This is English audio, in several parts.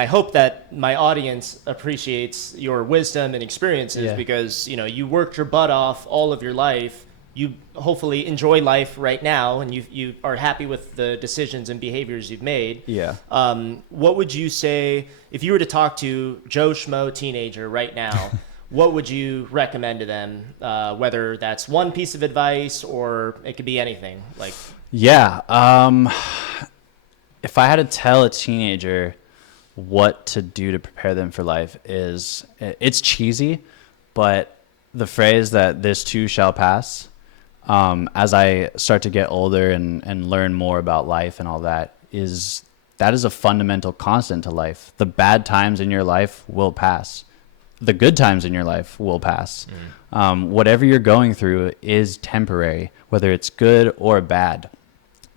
I hope that my audience appreciates your wisdom and experiences because, you worked your butt off all of your life. You hopefully enjoy life right now, and you are happy with the decisions and behaviors you've made. Yeah. What would you say if you were to talk to Joe Schmo teenager right now? What would you recommend to them? Whether that's one piece of advice or it could be anything. Yeah. If I had to tell a teenager what to do to prepare them for life, it's cheesy, but the phrase that this too shall pass, as I start to get older and learn more about life and all that is a fundamental constant to life. The bad times in your life will pass. The good times in your life will pass. Whatever you're going through is temporary, whether it's good or bad.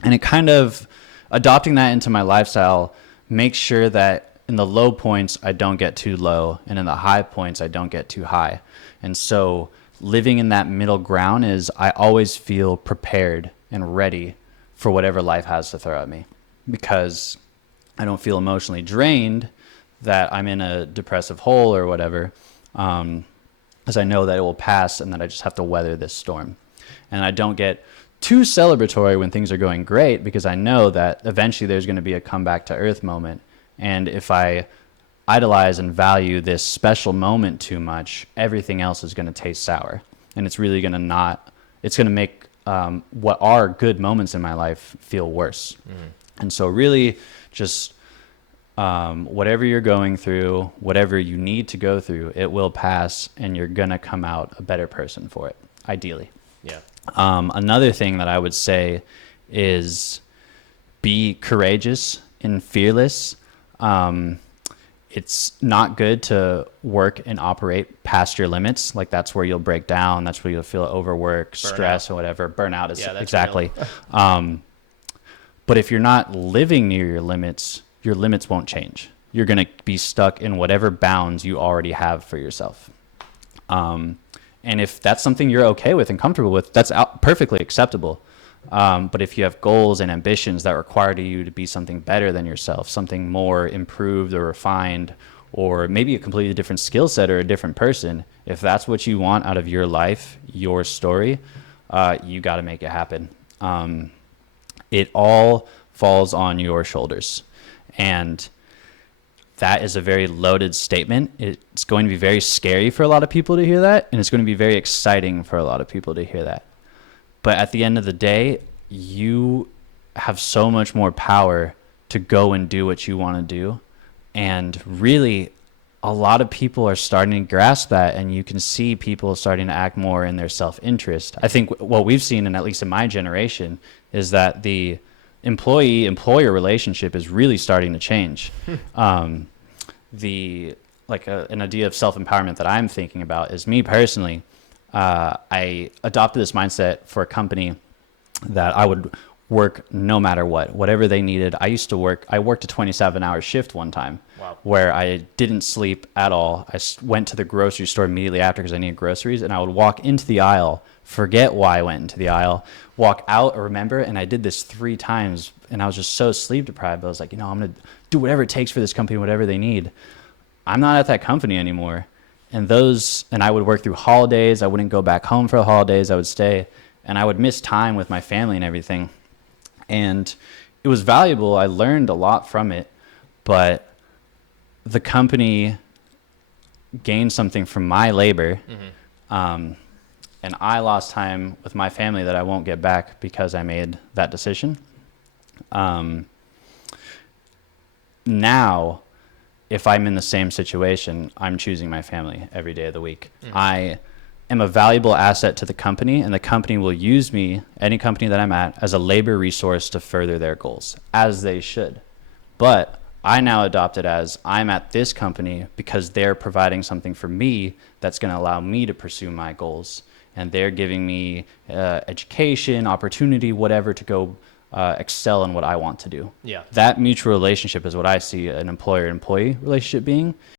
And it kind of adopting that into my lifestyle makes sure that in the low points, I don't get too low. And in the high points, I don't get too high. And so living in that middle ground is I always feel prepared and ready for whatever life has to throw at me, because I don't feel emotionally drained that I'm in a depressive hole or whatever, as I know that it will pass and that I just have to weather this storm. And I don't get too celebratory when things are going great, because I know that eventually there's going to be a comeback to earth moment. And if I idolize and value this special moment too much, everything else is going to taste sour. And it's really going to it's going to make what are good moments in my life feel worse. And so really just whatever you're going through, whatever you need to go through, it will pass, and you're going to come out a better person for it, ideally. Yeah. Another thing that I would say is be courageous and fearless. It's not good to work and operate past your limits. Like, that's where you'll break down. That's where you'll feel overwork, stress, or whatever. Burnout is exactly. But if you're not living near your limits won't change. You're going to be stuck in whatever bounds you already have for yourself. And if that's something you're okay with and comfortable with, that's perfectly acceptable. But if you have goals and ambitions that require you to be something better than yourself, something more improved or refined, or maybe a completely different skill set or a different person, if that's what you want out of your life, your story, you got to make it happen. It all falls on your shoulders. And that is a very loaded statement. It's going to be very scary for a lot of people to hear that, and it's going to be very exciting for a lot of people to hear that. But at the end of the day, you have so much more power to go and do what you want to do. And really, a lot of people are starting to grasp that, and you can see people starting to act more in their self-interest. I think what we've seen, and at least in my generation, is that the employee-employer relationship is really starting to change. An idea of self-empowerment that I'm thinking about is me personally. I adopted this mindset for a company that I would work no matter whatever they needed. I worked a 27-hour shift one time. Wow. Where I didn't sleep at all. I went to the grocery store immediately after because I needed groceries, and I would walk into the aisle, forget why I went into the aisle, walk out, remember, and I did this 3 times, and I was just so sleep deprived. I was like, I'm going to do whatever it takes for this company, whatever they need. I'm not at that company anymore. And I would work through holidays. I wouldn't go back home for the holidays. I would stay, and I would miss time with my family and everything. And it was valuable. I learned a lot from it, but the company gained something from my labor. And I lost time with my family that I won't get back because I made that decision. Now, if I'm in the same situation, I'm choosing my family every day of the week. I am a valuable asset to the company, and the company will use me, any company that I'm at, as a labor resource to further their goals, as they should. But I now adopt it as I'm at this company because they're providing something for me that's going to allow me to pursue my goals. And they're giving me education, opportunity, whatever, to go excel in what I want to do. Yeah. That mutual relationship is what I see an employer-employee relationship being.